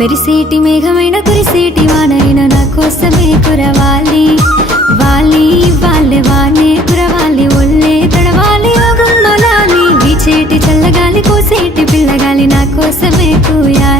మెరిసేటి మేఘమైన కురిసేటి వానైన నా కోసమే కురవాలి వాలి వాళ్ళే వానే కురవాలి ఒళ్ళే తడవాలి ఓ గుమ్మలాలి వీచేటి చల్లగాలి కోసేటి పిల్లగాలి నా కోసమే కూయాలి